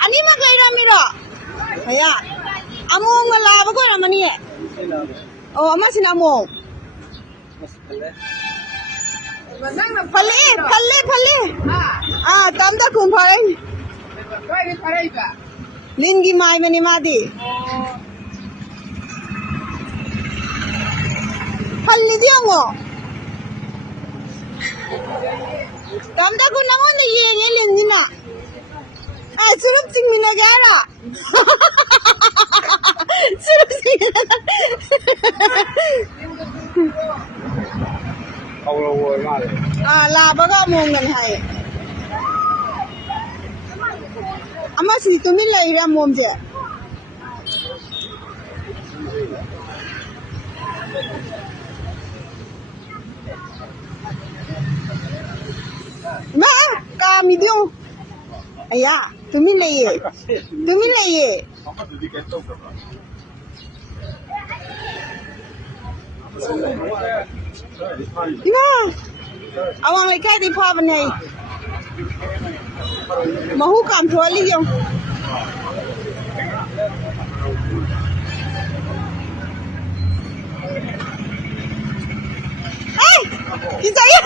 อันนี้มาเคยทำมั้ยหรอเฮียอามงมาลาบก็ทำมันนี่โอ้มาสินะโมงพัลเล่ตามตะคุณพอเองลินกี่ไม้มันนี่มาดิพัลลี่ที่ยังอ่ะตามตะคุณน้ำมันนี่ยังไงลินนี่นะสุรุปสิ่งมีอะไรกันอ่ะสุรุปสิ่งเอาเราโวยมาเลยลาบก็มองกันให้อามาสิตัวนี้เลยนะมอมเจ้มากามิดิโอไอ้ยาตัวนี้เลยนะawang leiakai di Faba ni mahu kam tuali yung ay kita ya